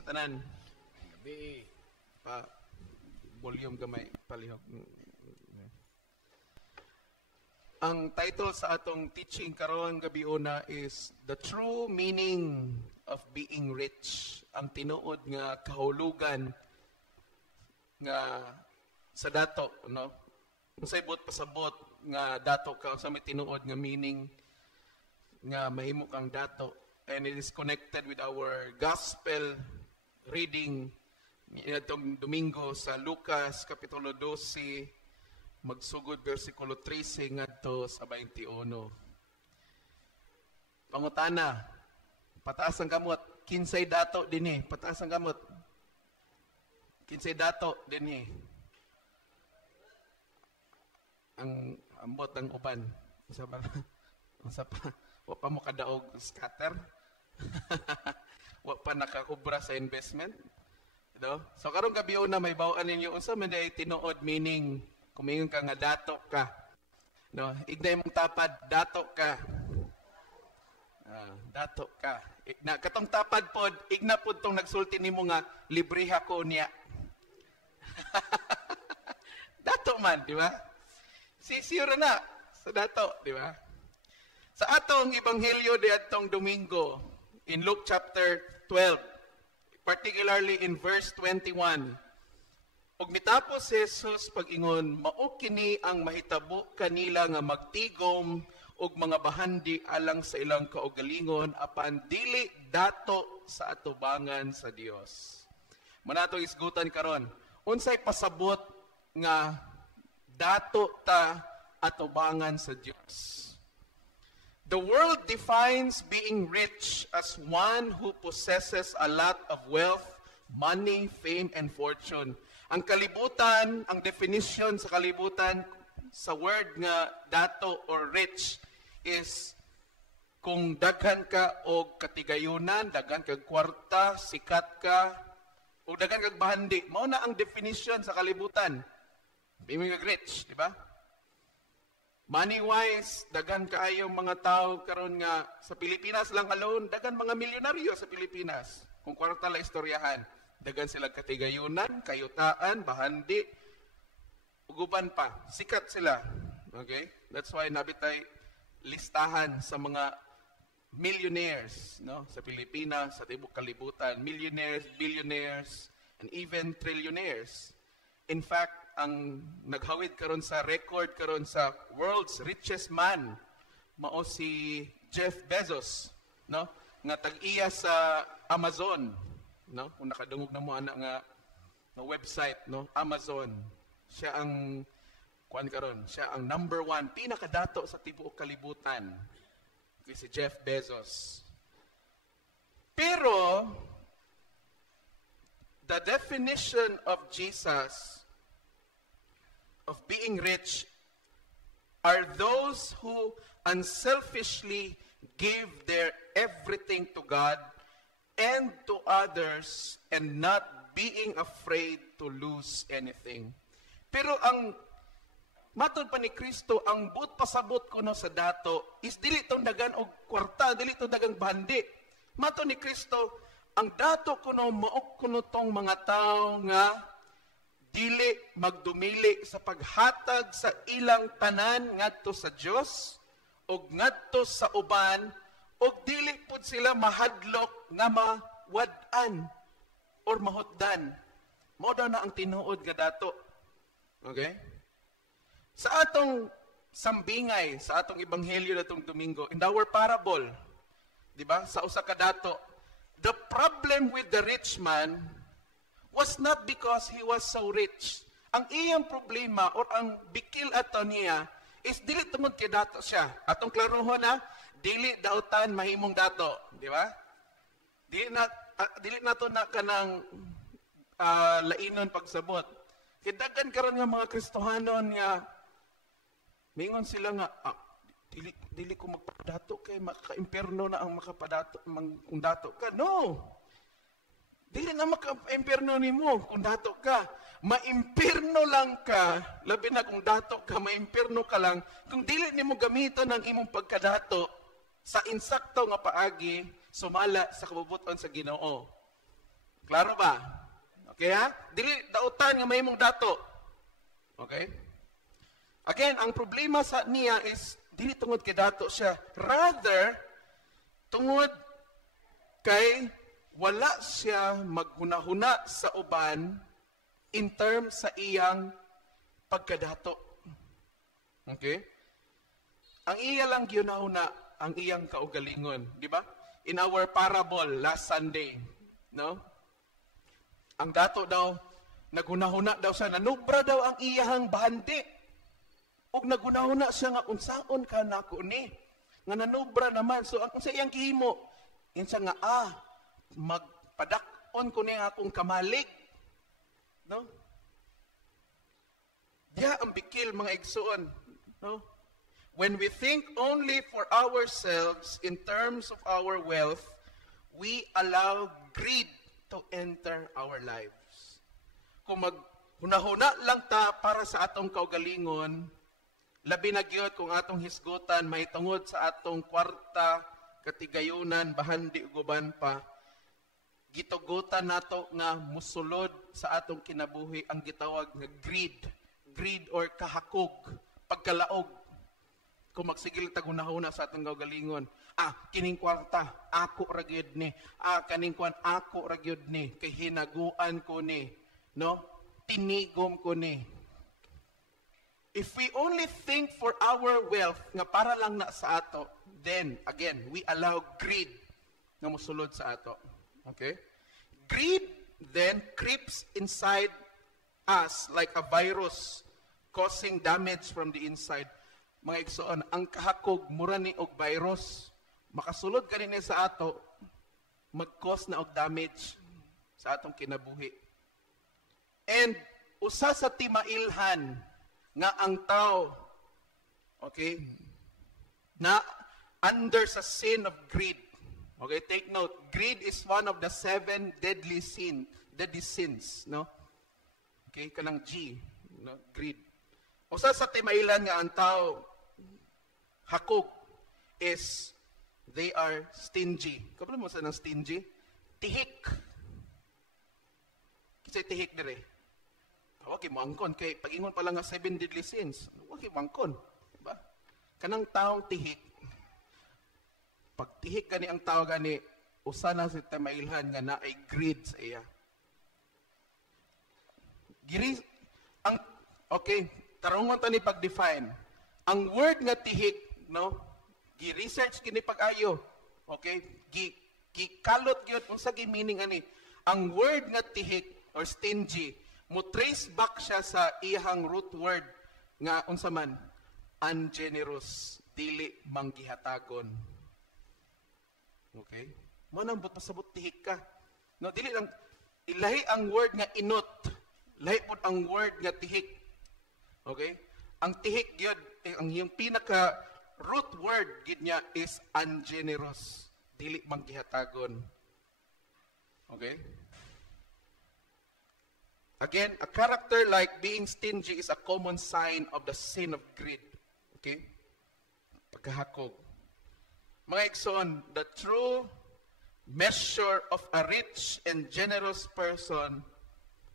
sa tanan. Gabi. Pa volume gamay palihog. Ang title sa atong teaching karon gabi una is The True Meaning of Being Rich. Ang tinuod nga kahulugan nga sa dato, no? Unsay bot pasabot nga dato ka, sa may tinuod nga meaning nga mahimo kang dato. And it is connected with our gospel reading itong Domingo sa Lucas Kapitulo 12, magsugod versikulo 13 ngadto sa 21. Pangutana, pataas ang kamot, kinsay dato dinhi, pataas ang kamot. Kinsay dato dinhi. Ang ambot ang uban. Usa pa, wa pa mo kadaog scatter. Wa pa nakakubra sa investment. No? So karong gabi una may bawaan ninyo unsa man day tinuod meaning kumingon ka nga dato ka. No, ignay mong tapad dato ka. Dato ka. Igna katong tapad pod, igna pod tong nagsulti nimo nga libreha ko niya. Dato man, di ba? Sisira na sa dato, di ba? Sa atong ebanghelyo diadtong Domingo in Luke chapter 12, particularly in verse 21. Ug mitapos si Jesus pag-ingon, mao kini ang mahitabo kanila nga magtigom og mga bahandi alang sa ilang kaugalingon apan dili dato sa atubangan sa Dios. Manato isgutan karon, unsay pasabot nga dato ta atubangan sa Dios? The world defines being rich as one who possesses a lot of wealth, money, fame, and fortune. Ang kalibutan, ang definition sa kalibutan sa word nga dato or rich is kung daghan ka o katigayunan, daghan kag kwarta, sikat ka, o daghan kag bahandi. Mao na ang definition sa kalibutan. Being rich, di ba? Money-wise, daghan kaayo mga tao karon nga sa Pilipinas lang alone, daghan mga milyonaryo sa Pilipinas. Kung kwarta la istoryahan, daghan sila katigayunan, kayutaan, bahandi, uguban pa. Sikat sila. Okay? That's why nabitay listahan sa mga millionaires, no? Sa Pilipinas, sa tibok kalibutan, millionaires, billionaires, and even trillionaires. In fact, ang naghawid karon sa record karon sa world's richest man mao si Jeff Bezos, no? Nga tag-iya sa Amazon, no? Kung nakadungog na mo ana nga website, no? Amazon. Siya ang kuan karon, siya ang number 1 pinakadato sa tibuok kalibutan. Si Jeff Bezos. Pero the definition of Jesus of being rich are those who unselfishly give their everything to God and to others and not being afraid to lose anything. Pero ang matod pa ni Kristo, ang but pasabot ko no sa dato is dili tong dagan og kwarta, dili tong dagang bahandi. Matod ni Kristo, ang dato ko no maok kuno tong mga tao nga dili magdumili sa paghatag sa ilang tanan ngadto sa Dios ug ngadto sa uban ug dili pud sila mahadlok nga mawad-an or mahutdan. Mao daw na ang tinuod nga dato. Okay? Sa atong sambingay, sa atong ebanghelyo datong Domingo, in our parable, di ba? Sa usa ka dato, the problem with the rich man was not because he was so rich. Ang iyang problema or ang bikil ato niya is dili tungod kay dato siya. Atong klarohon na, dili dautan mahimong dato, di ba? Dili nato na kanang lainon pagsabot. Kidagan karon nga mga Kristohanon nga mingon sila nga dili ko magpadato kay maka-impierno na ang makapadato kung dato ka. No. Dili na maka-impierno nimo kung dato ka. Maimpierno lang ka, labi na kung dato ka, maimpierno ka lang kung dili nimo gamiton ang imong pagkadato sa insakto nga paagi sumala sa kabubuton sa Ginoo. Klaro ba? Okay ha? Dili dautan nga mahimong dato. Okay? Again, ang problema sa niya is dili tungod kay dato siya. Rather, tungod kay wala siya maghunahuna sa uban in terms sa iyang pagkadato. Okay? Ang iya lang ginahuna ang iyang kaugalingon, di ba? In our parable last Sunday, no? Ang dato daw, naghunahuna daw siya, nanubra daw ang iyang bahandi. Ug naghunahuna siya nga, unsaon ka na ako ni? Nga nanubra naman. So, ang sa iyang gihimo, insa nga, magpadakon ko niya akong kamalig. No? Diya ang bikil, mga igsoon. No? When we think only for ourselves in terms of our wealth, we allow greed to enter our lives. Kung maghunahuna lang ta para sa atong kaugalingon, labi na gyud kung atong hisgutan mahitungod sa atong kwarta, katigayunan, bahandi ug uban pa, gitugutan nato nga musulod sa atong kinabuhi ang gitawag nga greed or kahakog, pagkalaog. Kung magsigil tagunahuna sa atong kaugalingon, kining kwarta, ako ra gyud ni. Kaning kwan, ako ra gyud ni. Kay hinaguan ko ni. No? Tinigom ko ni. If we only think for our wealth, nga para lang na sa ato, then, again, we allow greed na musulod sa ato. Okay? Greed then creeps inside us like a virus, causing damage from the inside. Mga igsoon, ang kahakog, mura ni og virus, makasulod kanina sa ato, mag-cause na og damage sa atong kinabuhi. And, usa sa timailhan, nga ang tao, okay, na under sa sin of greed. Okay, take note, greed is one of the 7 deadly sins, no? Okay, kanang G, no? Greed. Usa sa timailhan nga ang tao, hakog, is they are stingy. Kapag mo sa ng stingy? Tihik. Kisay tihik dire. Huwag imangkon. Kay pag-ingon pa lang nga 7 deadly sins. Huwag imangkon. Diba? Kanang taong tihik. Pag tihik gani ang tao gani, usa na si timailhan nga na ay greed sa iya. Okay, tarungon ta ni pag-define. Ang word nga tihik, no? Gi-research kini pag-ayo. Okay? Gikalot gyud unsa gi meaning ani. Ang word nga tihik or stingy, mo trace back siya sa iyang root word nga unsa man, ungenerous, dili manggihatagon. Okay? Mo nang pasabot tihik ka. No, dili lang ilahi ang word nga inot. Lahi pud ang word nga tihik. Okay? Ang tihik gyud, ang yung pinaka root word gid niya is ungenerous, dili manggihatagon. Okay? Again, a character like being stingy is a common sign of the sin of greed. Okay? Pagkahakog. Mga igsoon, the true measure of a rich and generous person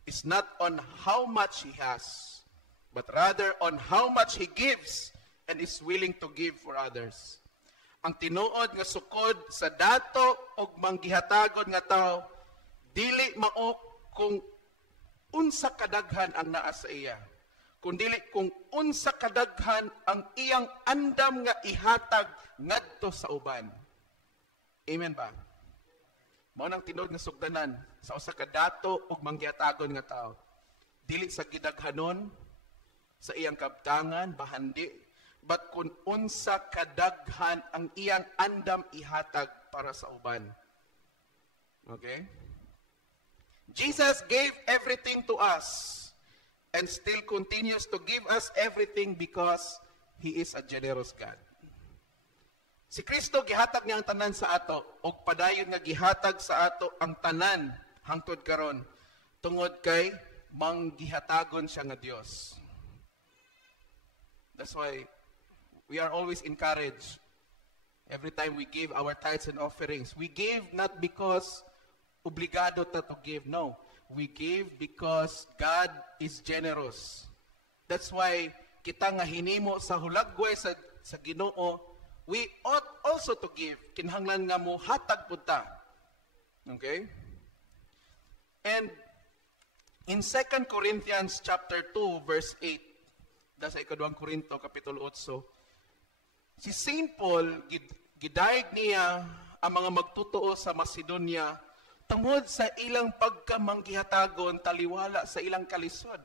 is not on how much he has, but rather on how much he gives and is willing to give for others. Ang tinuod nga sukod sa dato og manggihatagon nga tao, dili mao kung unsa kadaghan ang naa sa iya, kundi kung unsa kadaghan ang iyang andam nga ihatag ngadto sa uban. Amen ba? Mao nang tinuod nga sugdanan sa usa ka dato ug manggihatagon nga tao. Dili sa gidaghanon sa iyang kabtangan, bahandi, but kung unsa kadaghan ang iyang andam ihatag para sa uban. Okay? Jesus gave everything to us and still continues to give us everything because He is a generous God. Si Kristo gihatag niya ang tanan sa ato ug padayon nga gihatag sa ato ang tanan hangtod karon tungod kay manggihatagon siya nga Dios. That's why we are always encouraged every time we give our tithes and offerings. We give not because obligado ta to give. No. We give because God is generous. That's why kita nga hinimo sa hulagway sa Ginoo, we ought also to give. Kinahanglan nga mo hatag pud ta. Okay? And in 2 Corinthians chapter 2 verse 8, da sa ikaduhang Korinto kapitulo 8, si Saint Paul gidayeg niya ang mga magtutuo sa Macedonia tungod sa ilang pagkamanggihatagon taliwala sa ilang kalisod.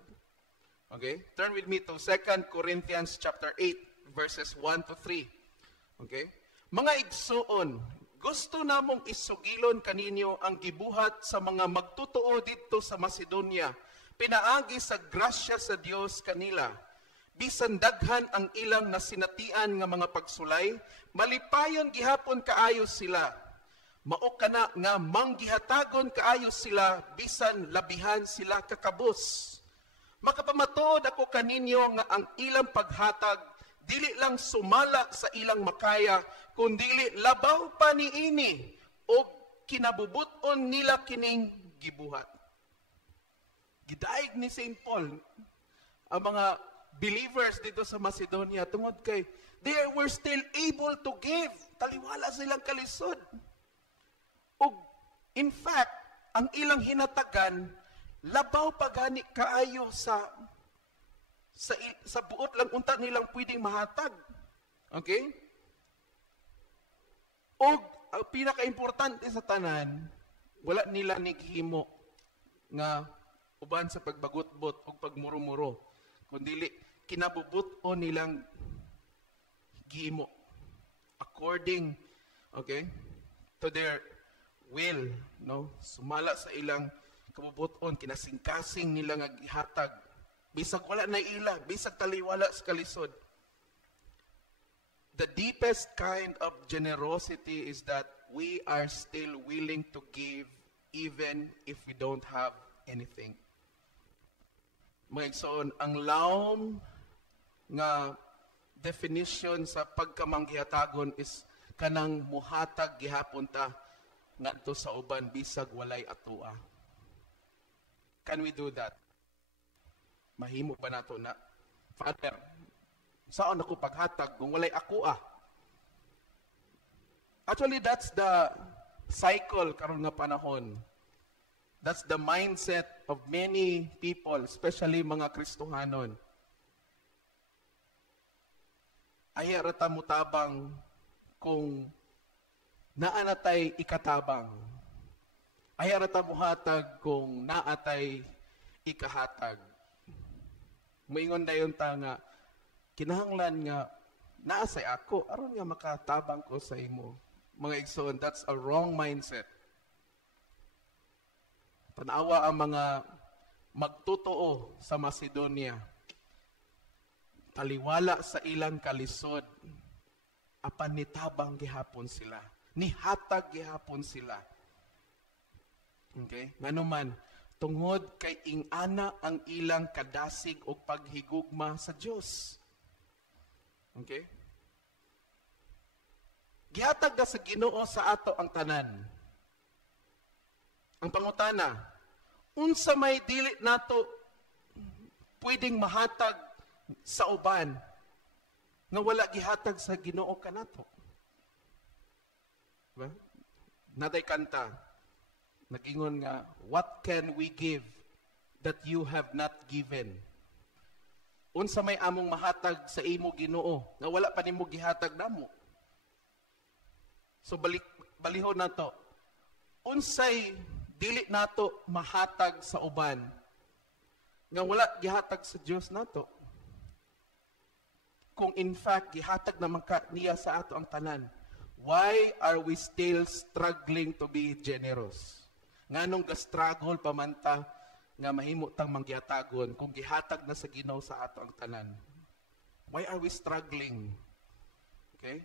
Okay? Turn with me to 2 Corinthians chapter 8 verses 1 to 3. Okay? Mga igsuon, gusto namong isugilon kaninyo ang gibuhat sa mga magtutuo dito sa Macedonia. Pinaagi sa grasya sa Dios kanila. Bisan daghan ang ilang nasinatian nga mga pagsulay, malipayon gihapon kaayo sila. Mao kana nga manggihatagon kaayo sila bisan labihan sila kakabos. Makapamatuod ako kaninyo nga ang ilang paghatag dili lang sumala sa ilang makaya kundi labaw pa niini o kinabubuton nila kining gibuhat. Gidaig ni St. Paul ang mga believers dito sa Macedonia tungod kay they were still able to give. Taliwala silang kalisod. O in fact, ang ilang hinatagan, labaw pa gani kaayo sa buot lang unta nilang pwedeng mahatag. Okay? O ang pinaka-importante sa tanan, wala nila nighimo nga uban sa pagbagutbot o pagmuro-muro, kundi kinabubuton nilang gihimo according, okay, to their will, no? Sumala sa ilang kabubuton, kinasingkasing nila nga gihatag. Bisag wala na ila, bisag taliwala sa kalisod. The deepest kind of generosity is that we are still willing to give even if we don't have anything. Mga igsoon, ang laom nga definition sa pagkamanggihatagon is kanang muhatag gihapon ta ngadto sa uban bisag walay atua. Can we do that? Mahimo ba nato na, Father, saan ako paghatag kung walay ako ah? Actually, that's the cycle karon nga panahon. That's the mindset of many people, especially mga Kristohanon. Aya rata mo tabang kung naanatay ikatabang. Aya rata mo hatag kung naatay ikahatag. Moingon dayon ta nga kinahanglan nga naasay ako aron nga makatabang ko sa imo. Mga igsoon, that's a wrong mindset. Tanawa ang mga magtutuo sa Macedonia. Taliwala sa ilang kalisod. Apan nitabang gihapon sila. Nihatag gihapon sila. Okay? Nganuman, tungod kay ingana ang ilang kadasig o paghigugma sa Diyos. Okay? Gihatag na sa Ginoo sa ato ang tanan. Ang pangutana, unsa may dili nato pwedeng mahatag sa uban nga wala gihatag sa Ginoo kanato. Diba? Naday kanta, nagingon nga, what can we give that you have not given? Unsa may among mahatag sa imo Ginoo nga wala pa nimo gihatag namo? So balihon nato. Unsay dili nato mahatag sa uban nga wala gihatag sa Dios nato? Kung in fact gihatag naman niya sa ato ang tanan, why are we still struggling to be generous? Nganong ga-struggle pa man ta nga mahimo tang manggihatagon kung gihatag na sa Ginoo sa ato ang tanan? Why are we struggling? Okay?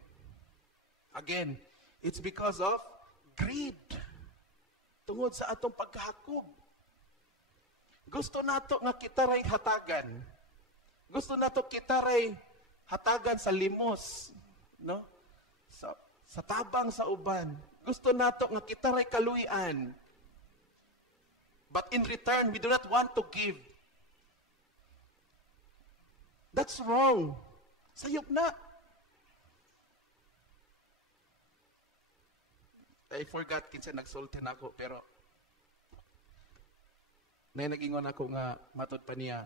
Again, it's because of greed. Tungod sa atong pagkahakob. Gusto nato nga kita ray hatagan. Gusto nato kita ray hatagan sa limos, no? Sa tabang sa uban. Gusto nato nga kita ray kaluyan. But in return, we do not want to give. That's wrong. Sayop na. I forgot kinsa nagsulti na ako, pero nagingon ako nga matod pa niya.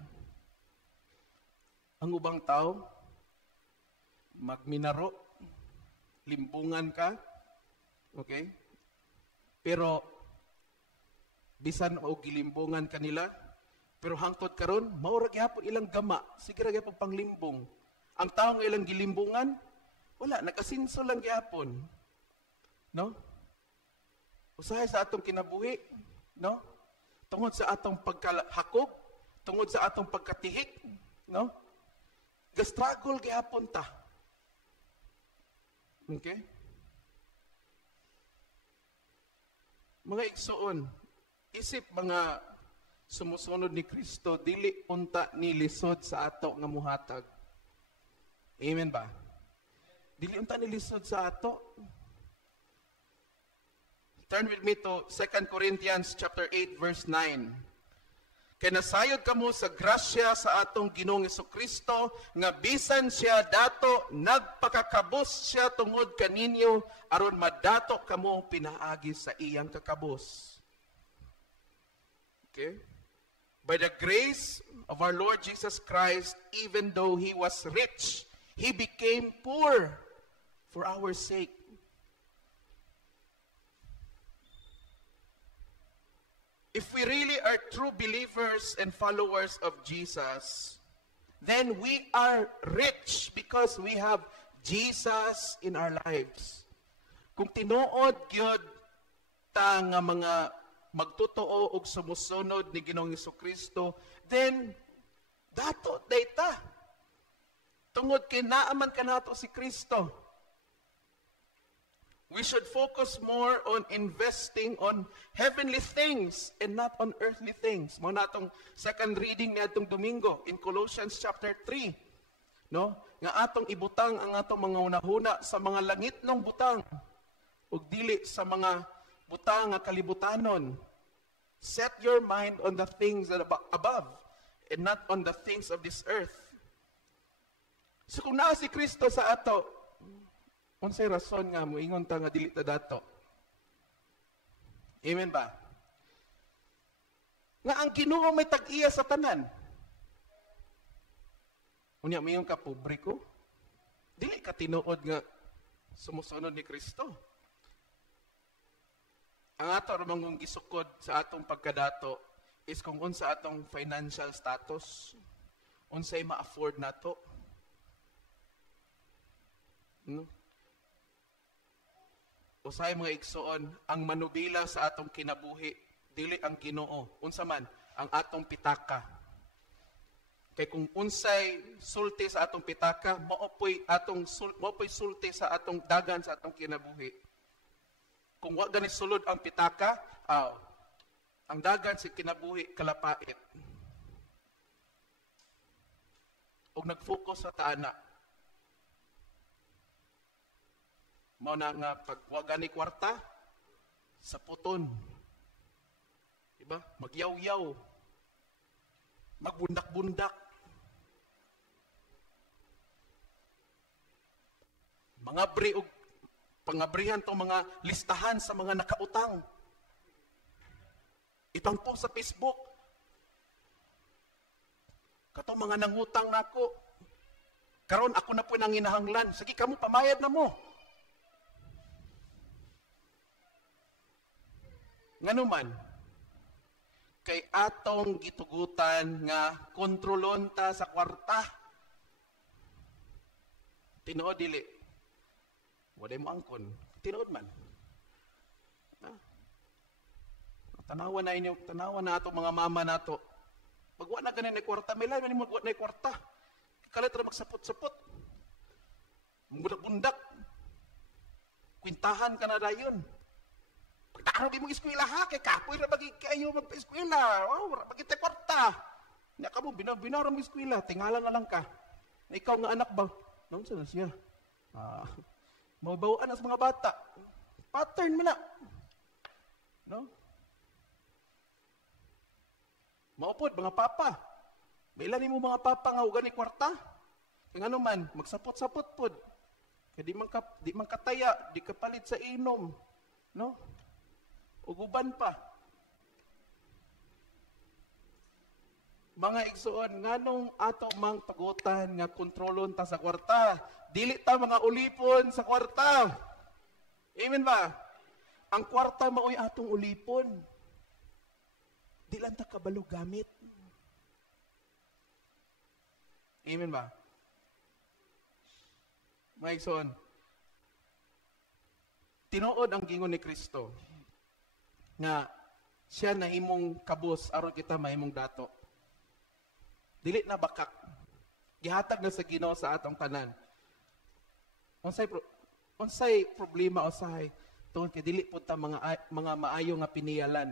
Ang ubang tao, magminaro, limbungan ka, okay? Pero, bisan o gilimbungan kanila, pero hangtod karon, maura gyapon ilang gama, sige ra gyapon panglimbong. Ang tao nga ilang gilimbungan, wala, nakasinso lang gyapon. No? Usahay sa atong kinabuhi, no? Tungod sa atong pagkahakog, tungod sa atong pagkatihik, no? Ga-struggle gyapon ta. Okay? Mga igsoon, isip mga sumusunod ni Kristo, dili unta ni lisod sa ato nga muhatag. Amen ba? Dili unta ni lisod sa ato. Turn with me to 2 Corinthians chapter 8 verse 9. Kaya nasayod kamo sa grasya sa atong Ginoong Jesucristo nga bisan siya dato nagpakakabos siya tungod kaninyo aron madato kamo pinaagi sa iyang kakabos. Okay? By the grace of our Lord Jesus Christ, even though He was rich, He became poor for our sake. If we really are true believers and followers of Jesus, then we are rich because we have Jesus in our lives. Kung tinuod gyud ta nga mga magtotoo og sumusunod ni Ginoong Jesucristo, then dato dayta. Tungod kay naaman kanato si Kristo. We should focus more on investing on heavenly things and not on earthly things. Mo natong second reading niadtong Domingo in Colossians chapter 3. No? Nga atong ibutang ang atong mga unahuna sa mga langitnong butang ug dili sa mga butang nga kalibutanon. Set your mind on the things that above and not on the things of this earth. So kung naa si Kristo sa ato, unsay rason nga moingon ta nga dili ta dato? Amen ba? Nga ang Ginoo may tag-iya sa tanan. Unya mayon ka pobre ko? Dili ka tinuod nga sumusunod ni Kristo. Ang ato ramang gisukod sa atong pagkadato is kung unsa atong financial status, unsay ma-afford nato. No? Usay mga igsoon, ang manubila sa atong kinabuhi, dili ang Ginoo. Unsa man, ang atong pitaka. Kay kung unsay sulti sa atong pitaka, maopoy sulti sa atong dagan sa atong kinabuhi. Kung wa gani sulod ang pitaka, ang dagan sa kinabuhi kalapait. Og nag-focus sa taana. Mao na nga pagwaga ni kwarta sa puton. Diba? Magyaw-yaw. Magbundak-bundak. Mga bri og pangabrihan tong mga listahan sa mga nakautang. Itong post sa Facebook. Katong mga nangutang nako. Karon ako na po nang inahanglan. Sige kamo pamayad na mo. Nganuman, kay atong gitugutan nga kontrolon ta sa kwarta. Tinuod dili. Waday mo angkon. Tinuod man. Tanawan na atong mga mama nato. Pagwa na ganin na kwarta, may lain man magwa na kwarta. Kalit ra magsapot-sapot. Bundak-bundak. Kwintahan ka na dayon. Pagtaro di mo eskwela ha, kay kapoy ra bagi kayo magpa-eskwela. Oh, bagi te kwarta. Nya kamo binaw ra mo eskwela, tingala na lang ka. Na ikaw nga anak ba? Naunsa na siya? Mabawaan sa mga bata. Pattern mo na. No? Maupod, mga papa. May ilan mo mga papa nga ugan ni kwarta. Kaya ano man, magsapot-sapot pod. Kaya di man kataya, di kapalit sa inom. No? Uguban pa. Mga igsuon, nganong ato mang tagutan nga kontrolon ta sa kwarta. Dili ta mga ulipon sa kwarta. Amen ba? Ang kwarta mao'y atong ulipon. Di lang ta kabalo gamit. Amen ba? Mga igsoon, tinuod ang gingon ni Kristo nga siya na himong kabos aron kita mahimong dato. Dili na bakak. Gihatag na sa Ginoo sa atong tanan. Unsay problema usahay tungod kay dili pud ta mga maayo nga piniyalan.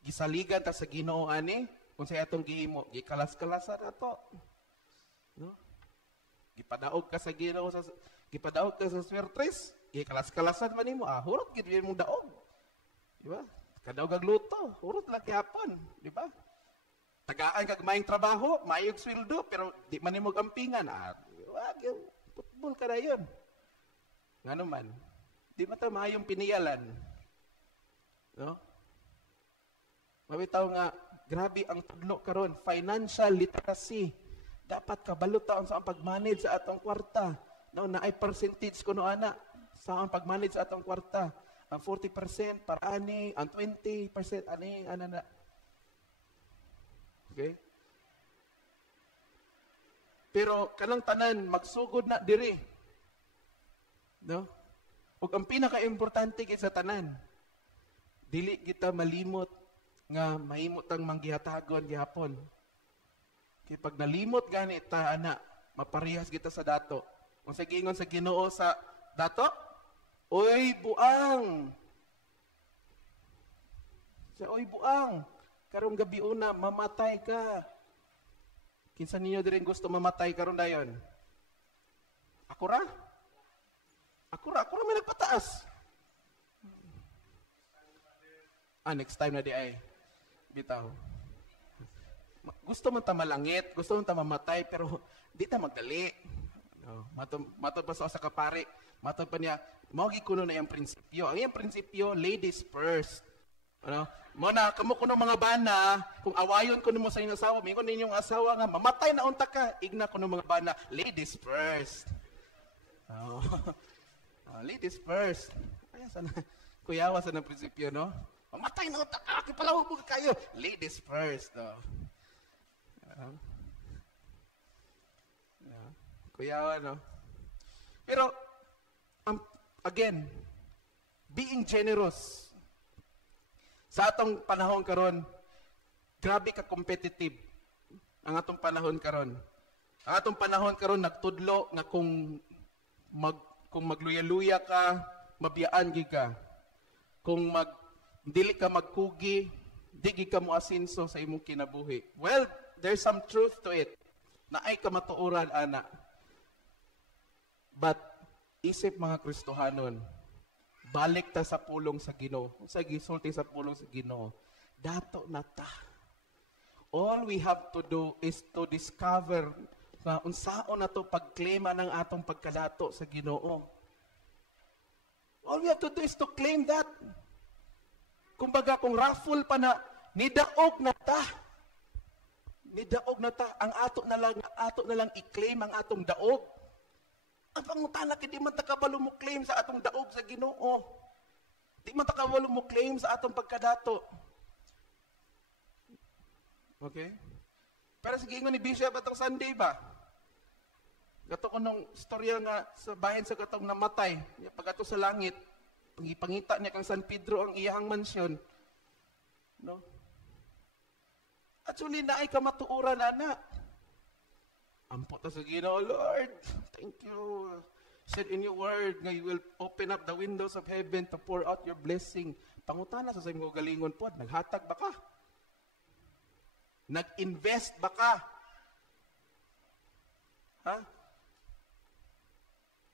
Gisaligan ta sa Ginoo ani unsay atong gihimo, gikalas-kalasan ato. No? Gipadaog ka sa Ginoo gipadaog ka sa swertres, gikalas-kalasan man nimo, hurot gid mo daog. Di ba? Kadaog kag luto, hurot lang gyapon, di ba? Tagaan kag maayong trabaho, maayong sweldo, pero di man nimo gampingan. Wag, football ka na yun. Nga naman, di man ta maayong piniyalan. No? Mabitaw nga, grabe ang tudlo karon, financial literacy. Dapat kabalo taon sa ang pag-manage sa atong kwarta. No, na ay percentage kuno ana sa ang pag-manage sa atong kwarta. Ang 40% para ani, ang 20% ani ana na. Okay? Pero kanang tanan magsugod na diri. No? Ug ang pinaka-importante kay sa tanan, dili kita malimot nga mahimot ang manggihatagon gihapon. Kaya pag nalimot gani ta ana, maparehas kita sa dato. Kung sa giingon sa Ginoo sa dato, oy buang. Sa oy buang, karong gabi una mamatay ka. Kinsa ninyo diri gusto mamatay karon dayon? Ako ra may nagpataas. Next time na di ay bitaw. Gusto man ta malangit, gusto man ta mamatay, pero di ta magdali. No, matod pa sa kapare, matod pa niya, mao kuno na yung prinsipyo. Ang iyang prinsipyo, ladies first. Ano? Mo na kamo kuno mga bana, kung awayon kuno mo sa inyong asawa, mingon ninyong asawa nga mamatay na unta ka, igna kuno mga bana, ladies first. Oh. Ladies first. Ay sana kuyawa sa nang prinsipyo, no? Mamatay na unta ka, kipalaw mo kayo. Ladies first, no? Kuyawa, no? Pero, again, being generous. Sa atong panahon karon, grabe ka competitive. Ang atong panahon karon. Ang atong panahon karon nagtudlo nga kung magluya-luya ka, mabiyaan gyud ka. Kung dili ka magkugi, di ka mo asinso sa imong kinabuhi. Well, there's some truth to it. Na ay kamatuoran, ana. But, isip mga Kristohanon, balik ta sa pulong sa Ginoo. Sa gisulti sa pulong sa Ginoo. Dato na ta. All we have to do is to discover na unsaon na to pagklima ng atong pagkadato sa Ginoo. All we have to do is to claim that. Kumbaga, kung raffle pa na, nidaog na ta. Nidaog na ta. Ang ato na lang i-claim ang atong daog. Ang pangutana kay di man ta kabalo mo claim sa atong daog sa Ginoo. Di man ta kabalo mo claim sa atong pagkadato. Okay? Pero sige ingon ni Bishop atong Sunday ba? Gato ko nung storya nga sa bahin sa katong namatay, pag ato sa langit, pangipangita niya kang San Pedro ang iyang mansyon. No? Actually na ay kamatuoran ana. Ampo ta sa Ginoo, Lord. Thank you. Said in your word nga you will open up the windows of heaven to pour out your blessing. Pangutana sa imong galingon pod, naghatag ba ka? Nag-invest ba ka? Ha?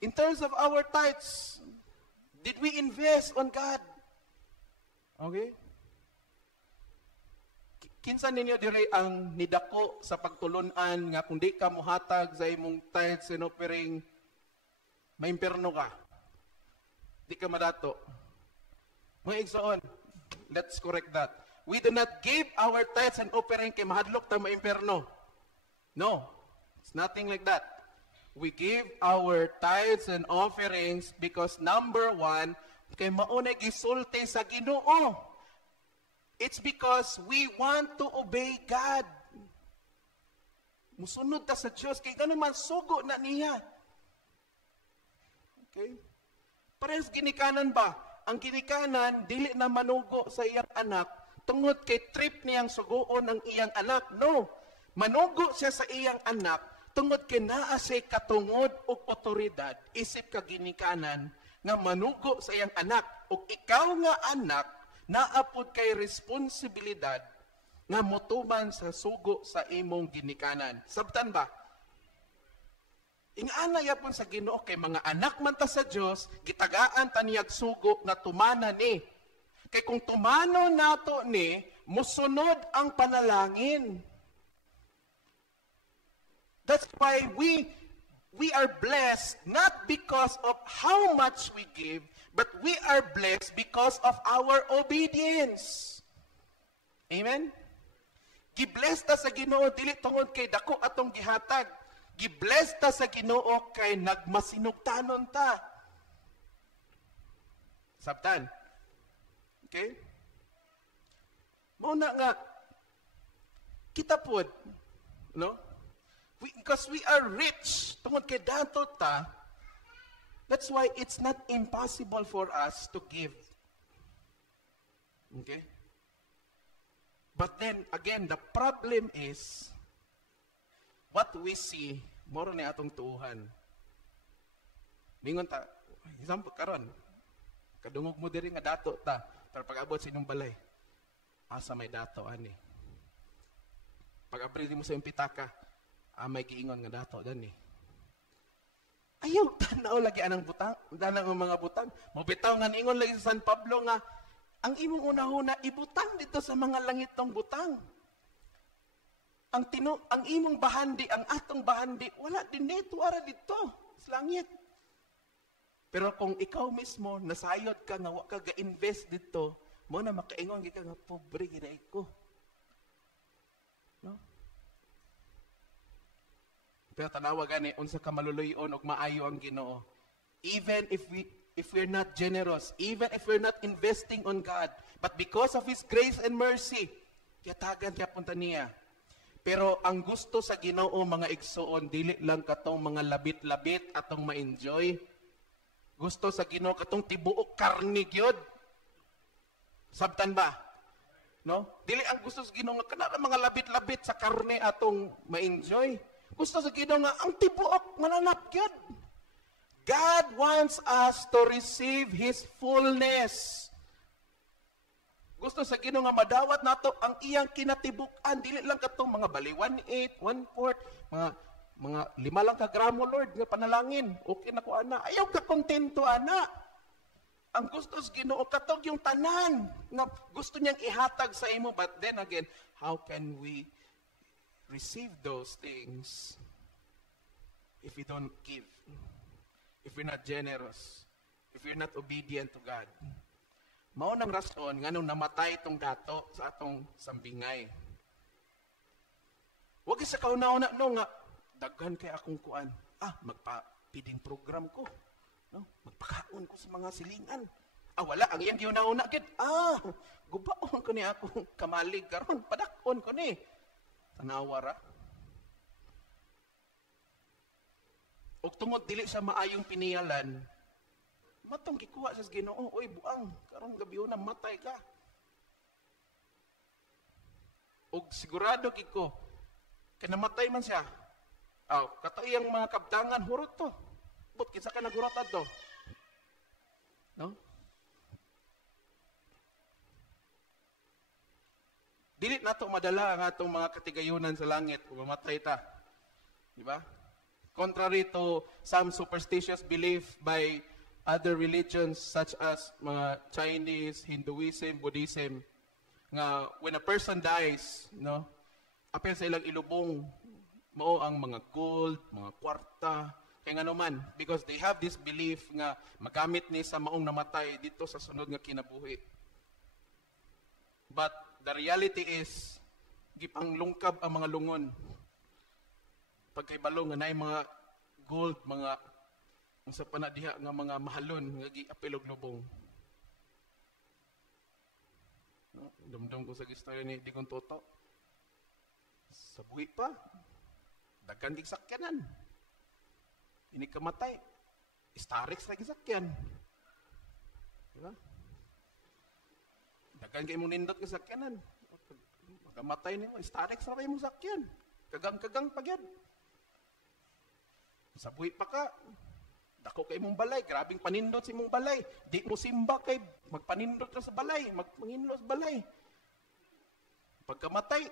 In terms of our tithes, did we invest on God? Okay? Kinsa ninyo dire ang nidako sa pagtulunan nga kung di ka mohatag sa imong tithes and offering, maimperno ka. Di ka madato. Mga igsoon, let's correct that. We do not give our tithes and offering kay mahadlok ta maimperno. No, it's nothing like that. We give our tithes and offerings because number one, kay maunay gisulti sa Ginoo. It's because we want to obey God. Musunod ta sa Diyos, kay ganun man sugo na niya. Okay? Parehas ginikanan ba? Ang ginikanan, dili na manugo sa iyang anak, tungod kay trip niyang sugoon ang iyang anak. No. Manugo siya sa iyang anak, tungod kay naa siya katungod o otoridad, isip ka ginikanan, nga manugo sa iyang anak. O ikaw nga anak, naapod kay responsibilidad nga motuman sa sugo sa imong ginikanan. Sabtan ba? Ingana yapon sa Ginoo kay mga anak man ta sa Dios, gitagaan ta niyag sugo nga tumana ni. Kay kung tumano nato ni, musunod ang panalangin. That's why we are blessed not because of how much we give, but we are blessed because of our obedience. Amen? Gibless ta sa Ginoo dili tungod kay dako atong gihatag. Gibless ta sa Ginoo kay nagmasinugtanon ta. Sabtan? Okay? Muna nga kita pod, no? Because we are rich tungod kay dato ta. That's why it's not impossible for us to give. Okay? But then, again, the problem is, what we see, moro ni atong tuuhan. Mingon ta, example, karon, kadungog mo diri nga dato ta, pero pag-abot sa inyong balay, asa may dato, ani. Pag-abri mo sa iyong pitaka, may giingon nga dato, dani. Ayaw tanaw lagi anang butang, danang mga butang. Mobitaw nga ningon lagi sa San Pablo nga ang imong unahuna ibutang dito sa mga langitong butang. Ang imong bahandi, ang atong bahandi, wala din dito ara dito sa langit. Pero kung ikaw mismo nasayod ka nga wa ka ga-invest dito, mo na makaingon gi ka nga pobre ginay ko. No? Pero tanawa gani unsa ka maluluyon og maayo ang Ginoo. Even if we're not generous, even if we're not investing on God, but because of His grace and mercy, yatagan kaya punta niya. Pero ang gusto sa Ginoo mga igsoon, dili lang katong mga labit-labit atong ma-enjoy. Gusto sa Ginoo katong tibuok karni gyud. Sabtan ba? No? Dili ang gusto sa Ginoo nga kana mga labit-labit sa karne atong ma-enjoy. Gusto sa Ginoo nga ang tibuok mananap gyud. God wants us to receive His fullness. Gusto sa Ginoo nga madawat nato ang iyang kinatibuk-an, dili lang katong mga bali 1/8, 1/4, mga 5 lang ka gramo Lord nga panalangin. Okay na ko ana. Ayaw ka kontento ana. Ang gusto sa Ginoo katong yung tanan nga gusto niyang ihatag sa imo, but then again, how can we receive those things if we don't give? If we're not generous, if we're not obedient to God. Mao nang rason nga nung namatay itong dato sa atong sambingay. Wag sa kauna-una no nga daghan kay akong kuan. Magpa-feeding program ko. No? Magpakaon ko sa mga silingan. Wala ang iyang giuna-una gid. Gubaon ko ni akong kamalig karon, padakon ko ni. Tanawara. Og tungod dili sa maayong piniyalan, matong gikuha sa Ginoo, oy buang, karong gabi na matay ka. Og sigurado gid ko, kay namatay man siya. Katayang mga kabtangan hurot to. But kinsa ka nagurot adto? No? Dili nato madala ang atong mga katigayunan sa langit ug mamatay ta. Di ba? Contrary to some superstitious belief by other religions such as mga Chinese, Hinduism, Buddhism, nga when a person dies, no, apil sa ilang ilubong, mao ang mga gold, mga kwarta, kay nga naman, because they have this belief nga magamit ni sa maong namatay dito sa sunod nga kinabuhi. But the reality is, gipanglungkab ang mga lungon. Pagkaibalo nga naay mga gold, mga sa panadiha nga mga mahalon nga giapil og lubong. No, dumdum ko sa istorya ni Digong Toto. Sa buhi pa, daghan gig sakyanan. Ini kamatay. Starix lagi sakyan. Diba? Daghan kay mong nindot nga sakyanan. Makamatay niyo, Starix ra mong sakyan. Kagang-kagang pagyad. Sa buhi pa ka, dako kay mong balay, grabing panindot si mong balay. Di mo simba kay magpanindot ra sa balay, magpanginlo sa balay. Pagkamatay,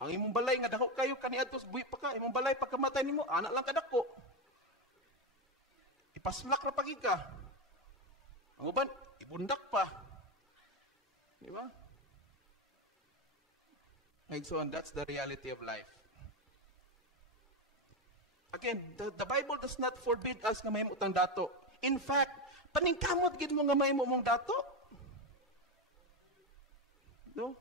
ang imong balay nga dako kayo kaniadto sa buhi pa ka, imong balay pagkamatay nimo, ana lang kadako. Ipaslak ra pagi ka. Ang uban, ibundak pa. Di ba? Like so, and that's the reality of life. Again, the Bible does not forbid us nga mahimo tang dato. In fact, paningkamot gid mo nga mahimo mong dato. No?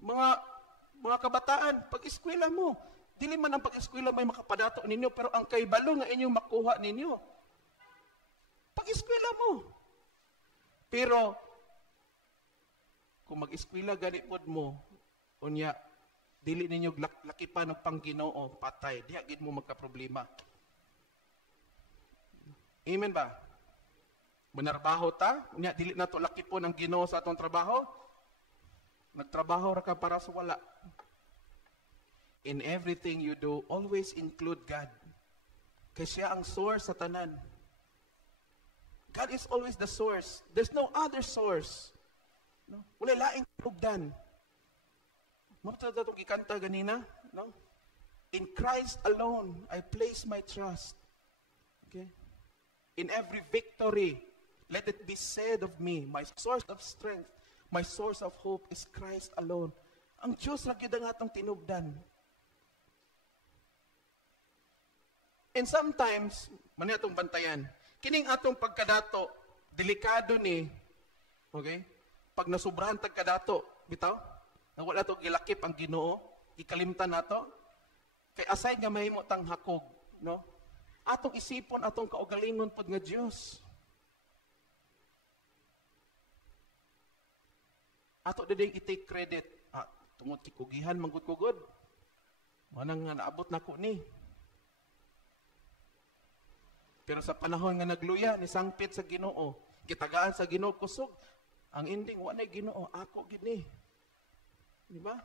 Mga kabataan, pag-eskwela mo, dili man ang pag-eskwela may makapadato ninyo, pero ang kaibalo nga inyong makuha ninyo. Pag-eskwela mo. Pero kung mag-eskwela gani pod mo, unya dili ninyo laki pa ng Pangginoo, patay. Diha gid mo magka-problema. Amen ba? Manarbaho ta, unya dili na to laki po ng Ginoo sa atong trabaho. Nagtrabaho ra ka para sa wala. In everything you do, always include God. Kasi siya ang source sa tanan. God is always the source. There's no other source. No? Wala laing tugdan. Mapatad itong ikanta ganina, no? In Christ alone, I place my trust. Okay? In every victory, let it be said of me, my source of strength, my source of hope is Christ alone. Ang Diyos ra gyud ang atong tinubdan. And sometimes, mani atong bantayan, kining atong pagkadato, delikado ni, okay? Pag nasubrahan tagkadato, bitaw, na wala to gilakip ang Ginoo, ikalimtan nato, kay aside nga mahimo tang hakog, no? Atong isipon, atong kaugalingon pod nga Dios. Ato diding i-take credit. Tungod kikugihan manggud-kugod. Manang nga naabot nako ni. Pero sa panahon nga nagluya ni sangpit sa Ginoo, gitagaan sa Ginoo kusog, ang ending wa nay Ginoo, ako gid ni. Di ba?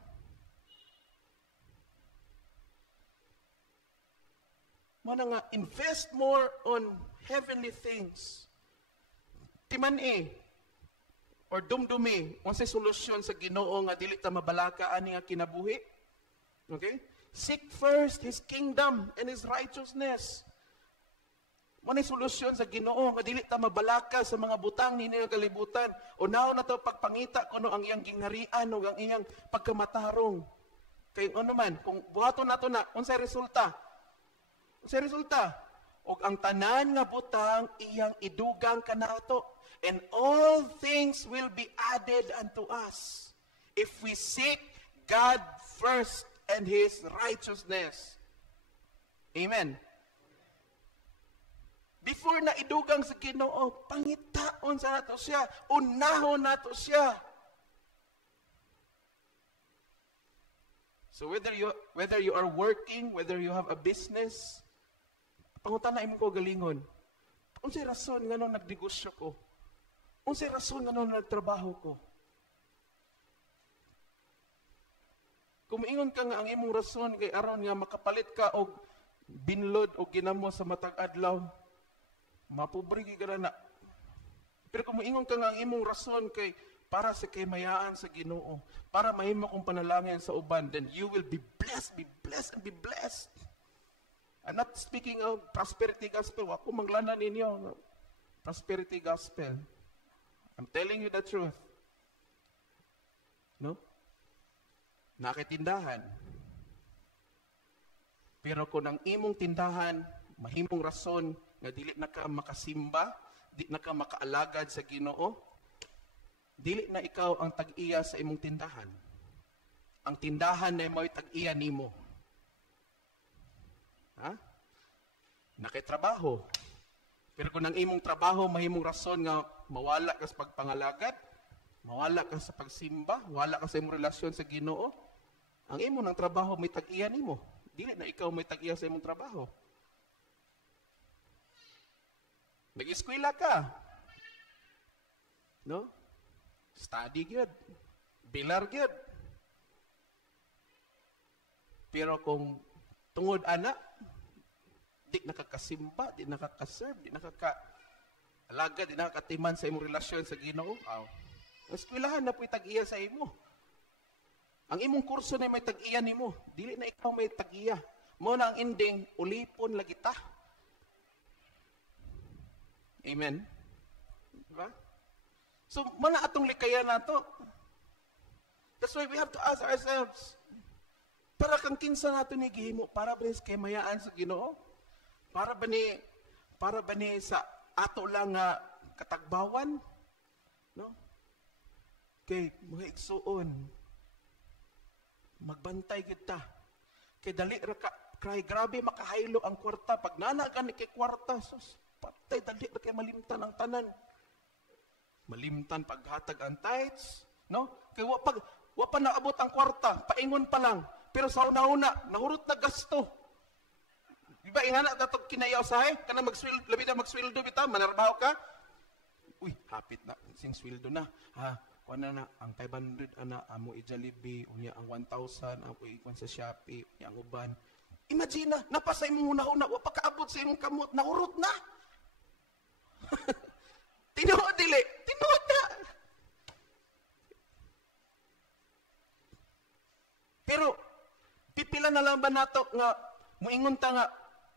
Mana nga, invest more on heavenly things. Timan or dumdumi, unsay solusyon sa Ginoo nga dili ta mabalaka ani nga kinabuhi. Okay? Seek first His kingdom and His righteousness. Manay solusyon sa Ginoo nga dili ta mabalaka sa mga butang ninyo nga kalibutan. Unaw na to pagpangita kuno ang iyang gingharian o ang iyang pagkamatarong. Kay ano man, kung buhaton nato na, unsay resulta? Unsay resulta? Og ang tanan nga butang iyang idugang kanato. And all things will be added unto us if we seek God first and His righteousness. Amen. Before na idugang sa Ginoo, pangitaon sa nato siya, unahon nato siya. So whether you are working, whether you have a business, pangutan na imo ko galingon. Unsay rason ngano nagnegosyo ko? Unsay rason ngano nagtrabaho ko? Kung ingon ka nga ang imong rason kay aron nga makapalit ka og binlod o ginamo sa matag adlaw, mapobre ka na. Pero kung ingon ka nga ang imong rason kay para sa kaymayaan sa Ginoo, para mahimo kong panalangin sa uban, then you will be blessed, and be blessed. I'm not speaking of prosperity gospel. Wa ko manglanan ninyo. Prosperity gospel. I'm telling you the truth. No? Nakitindahan. Pero kung ang imong tindahan, mahimong rason nga dili na ka makasimba, di na ka makaalagad sa Ginoo, dili na ikaw ang tag-iya sa imong tindahan. Ang tindahan na mo'y tag-iya nimo. Ha? Nakitrabaho. Pero kung ang imong trabaho, mahimong rason nga mawala ka sa pagpangalagad, mawala ka sa pagsimba, wala ka sa imong relasyon sa Ginoo, ang imo ng trabaho may tag-iya nimo. Dili na ikaw may tag-iya sa imong trabaho. Nag-eskwela ka. No? Study good. Bilar good. Pero kung tungod anak, di nakakasimba, di nakakaserve, di nakakaalaga, di nakakatiman sa imong relasyon sa Ginoo. Ang eskwelahan na po'y tag-iya sa imo. Ang imong kurso na may tag-iya nimo, dili na ikaw may tag-iya. Mo na ang ending, ulipon lagi ta. Amen? Diba? So, mana atong likaya na to. That's why we have to ask ourselves, para kang kinsa nato ni gihimo, para ba ni kay mayaan sa Ginoo? Para ba ni sa ato lang nga katagbawan? No? Kay mga igsuon, magbantay kita. Kay dali ra ka, kay grabe makahaylo ang kwarta. Pag nanagan ni kay kwarta, sus, patay, dali ra kay malimtan ang tanan. Malimtan paghatag ang tithes, no? Kay wa pa naabot ang kwarta, paingon pa lang. Pero sa una-una, nahurot na gasto. Diba, ingana natog kinayaw sahay, kana magsweldo, labi na magsweldo bitaw, manarbaho ka. Uy, hapit na, sing sweldo na. Ha, kuha na, ang 500, amo i-Jollibee, unya ang 1,000, ang ikwan sa Shopee, unya ang uban. Imagine na, napasay mo una-una, wa pa kaabot sa imong kamot, nahurot na. Tinuod dili, tinuod na. Pero, pipila na lang ba nato nga, muingon ta nga,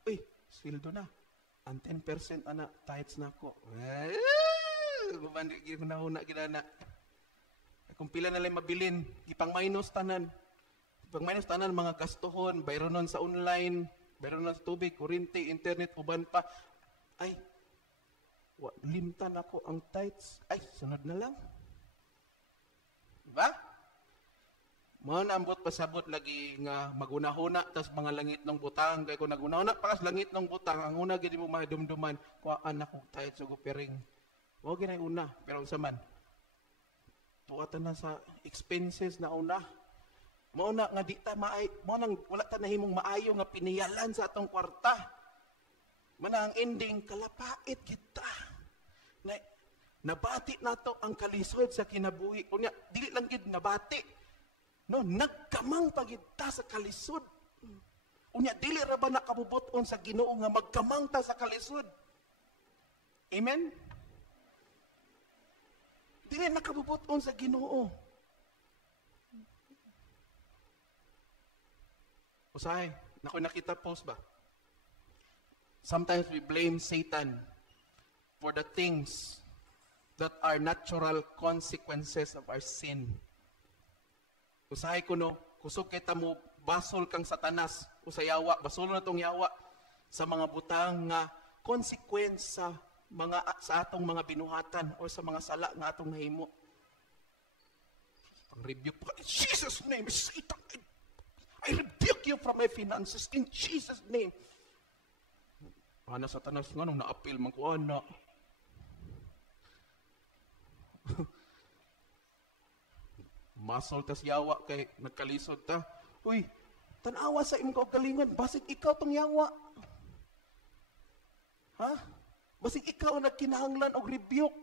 uy, sweldo na. Ang 10% ana, tithes na ko. Gumandi ko na huna, ginana. Kung pila na lang mabilin, ipang minus tanan. Ipang minus tanan, mga gastuhon, bayronon sa online, bayronon sa tubig, kuryente, internet, uban pa. Ay, limtan ako ang tithes. Ay, sunod na lang. Diba? Mga naambot pasabot lagi nga magunahuna tas mga langit ng butang. Kaya kung nagunahuna pakas langit ng butang, ang una gini mo mahidumduman, kuhaan ako tithes o gupiring. Huwag ginay una, pero sa man. Tuwatan na sa expenses na una. Mauna nga di ta wala ta nahimong maayo nga piniyalan sa atong kwarta. Mana ang ending, kalapait kita. Nabati nato ang kalisod sa kinabuhi. Kunya, dili lang gid nabati. No, nagkamang pagid ta sa kalisod. Unya, dili ra ba nakabubuton sa Ginoo nga magkamang ta sa kalisod? Amen? Dili nakabubuton sa Ginoo. Usahay, nakoy nakita post ba? Sometimes we blame Satan for the things that are natural consequences of our sin. Usahay ko no, kusog kita mo, basol kang satanas, usayawa, basol na tong yawa sa mga butang nga consequence sa atong mga binuhatan o sa mga sala nga atong nahimo. Pang-rebuke po, in Jesus' name, Satan, I rebuke you from my finances, in Jesus' name. Ana satanas nga nung na-appeal man ko, ana. Masol tas yawa kay nagkalisod ta. Uy, tanawa sa imong kaugalingon, basig ikaw tong yawa. Ha? Basig ikaw ang nagkinahanglan og rebuke.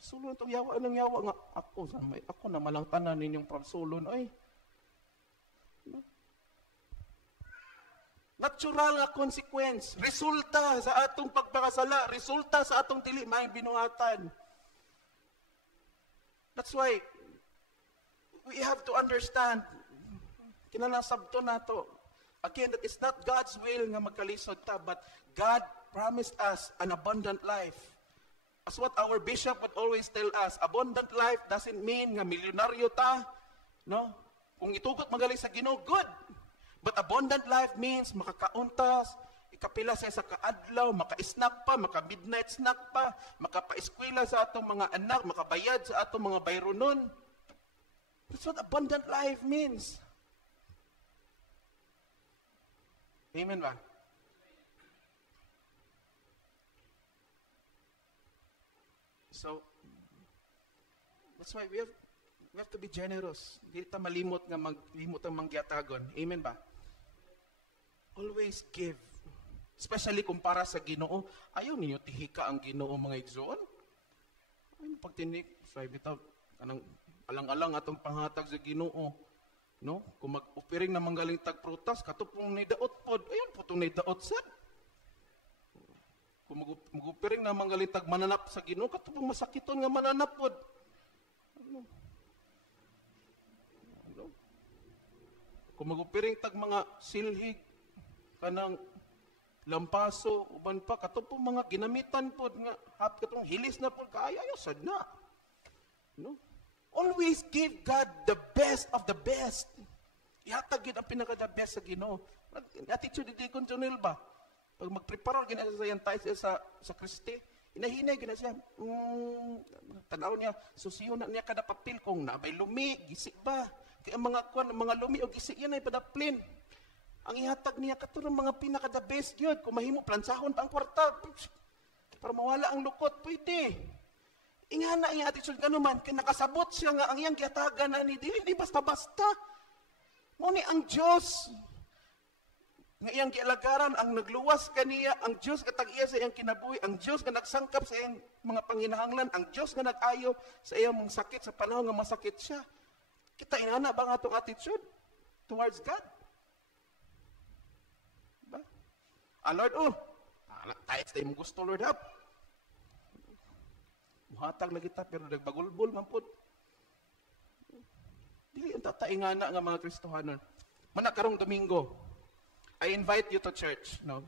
Sulon tong yawa ng yawa nga ako na malang tanan ninyong pagsulon ay. No? Natural nga consequence, resulta sa atong pagpakasala, resulta sa atong dili may binuhatan. That's why we have to understand, kinanasabto na to. Again, that it's not God's will nga magkalisod ta, but God promised us an abundant life. as what our bishop would always tell us, abundant life doesn't mean nga milyonaryo ta, no? Kung itugot magaling sa Ginoo, good. But abundant life means makakauntas, ikapila sa kaadlaw, maka-snack pa, maka-midnight snack pa, makapa-eskwela sa atong mga anak, makabayad sa atong mga bayronon. That's what abundant life means. Amen ba? So, that's why we have to be generous. Hindi ta malimot nga maglimot ang mangyatagon. Amen ba? Always give. Especially kumpara sa Ginoo. Ayaw ninyo tihika ang Ginoo mga igsoon. Ay, pagtinik, sabi bitaw, kanang alang-alang atong panghatag sa Ginoo. No? Kung mag-upiring na manggaling tagprutas, katupong nidaot pod. Ayun po itong nidaot sad. Kung mag-upiring na manggaling tag mananap sa Ginoo, katupong masakiton nga mananap pod. Ano? Kung mag-upiring tag mga silhig, kanang lampaso, uban pa, katupong mga ginamitan pod nga hap katong hilis na pod, kaayayo sad na. No? Always give God the best of the best. Ihatag yun ang pinaka-the best sa Ginoo. Attitude di continual ba? Pag mag-prepare gina sa yantay sa Kristi, inahinay gina siya. Tanaw niya, susiyo na niya kada papel kung nabay lumi, gisik ba? Kaya mga lumi o gisik yan ay padaplin. Ang ihatag niya katulong mga pinaka-the best yun. Kung mahimo, plansahon pa ang kwarta. Para mawala ang lukot, pwede. Ingana ang attitude ka naman, kaya nakasabot siya nga ang iyang kihatagan na hindi basta-basta. Ngunit ang Diyos, nga iyang kialagaran, ang nagluwas kaniya, ang Diyos katag-iya sa iyang kinabuhi, ang Diyos nga nagsangkap sa iyang mga panginahanglan, ang Diyos nga nag-ayo sa iyang mga sakit, sa panahon nga masakit siya. Kita ingana ba nga itong attitude towards God? Diba? Lord, tayo tayo mong gusto, Lord, hap. Muhatag lagi ta, pero nagbagulbol, mampod. Dili ang tataingana nga mga Kristohanon. Manakarong Domingo, I invite you to church, no?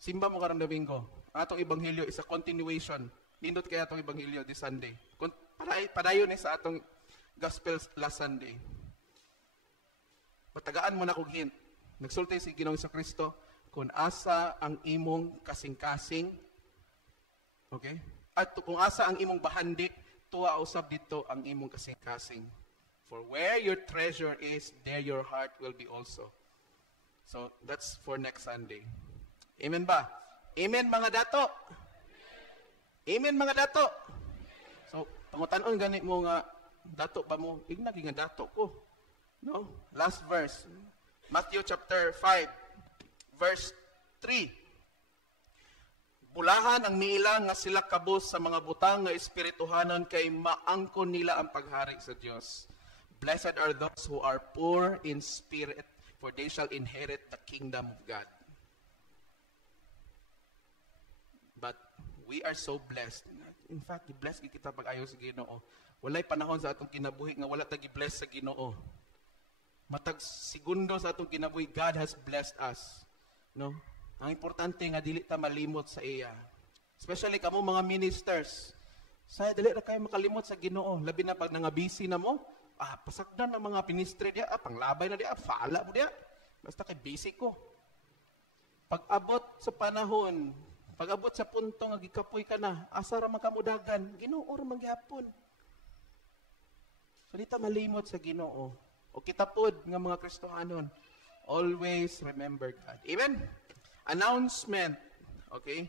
Simba mo karong Domingo. Atong ebanghelyo is a continuation. Nindot kaya atong ebanghelyo this Sunday. Padayon sa atong gospel last Sunday. Patagaan mo na kog hint. Nagsulti si Ginoong Kristo kung asa ang imong kasing-kasing. Okay? At kung asa ang imong bahandi, tuwa usab dito ang imong kasing-kasing. For where your treasure is, there your heart will be also. So, that's for next Sunday. Amen ba? Amen mga dato? Amen mga dato? So, pangutanon gani mo nga, dato ba mo? Ignagi nga dato ko. No? Last verse. Matthew chapter 5, verse 3. Bulahan ang miila nga sila kabos sa mga butang nga espirituhanon kay maangkon nila ang paghari sa Dios. Blessed are those who are poor in spirit, for they shall inherit the kingdom of God. But we are so blessed. In fact, i-bless kita pag-ayo sa Ginoo. Walay panahon sa atong kinabuhi nga wala tagi bless sa Ginoo. Matag segundo sa atong kinabuhi, God has blessed us. No? Ang importante nga dili ta malimot sa iya. Especially kamo mga ministers. Saya dili ra kayo makalimot sa Ginoo. Labi na pag nangabisi na mo, pasagdan ng mga ministry diya, panglabay na diya, fala mo diya. Basta kay busy ko. Pag-abot sa panahon, pag-abot sa punto nga gikapoy ka na, asa ra makamudagan, Ginoo ra magyapon. So dita malimot sa Ginoo. O kita pod nga mga Kristohanon, always remember God. Amen? Announcement. Okay?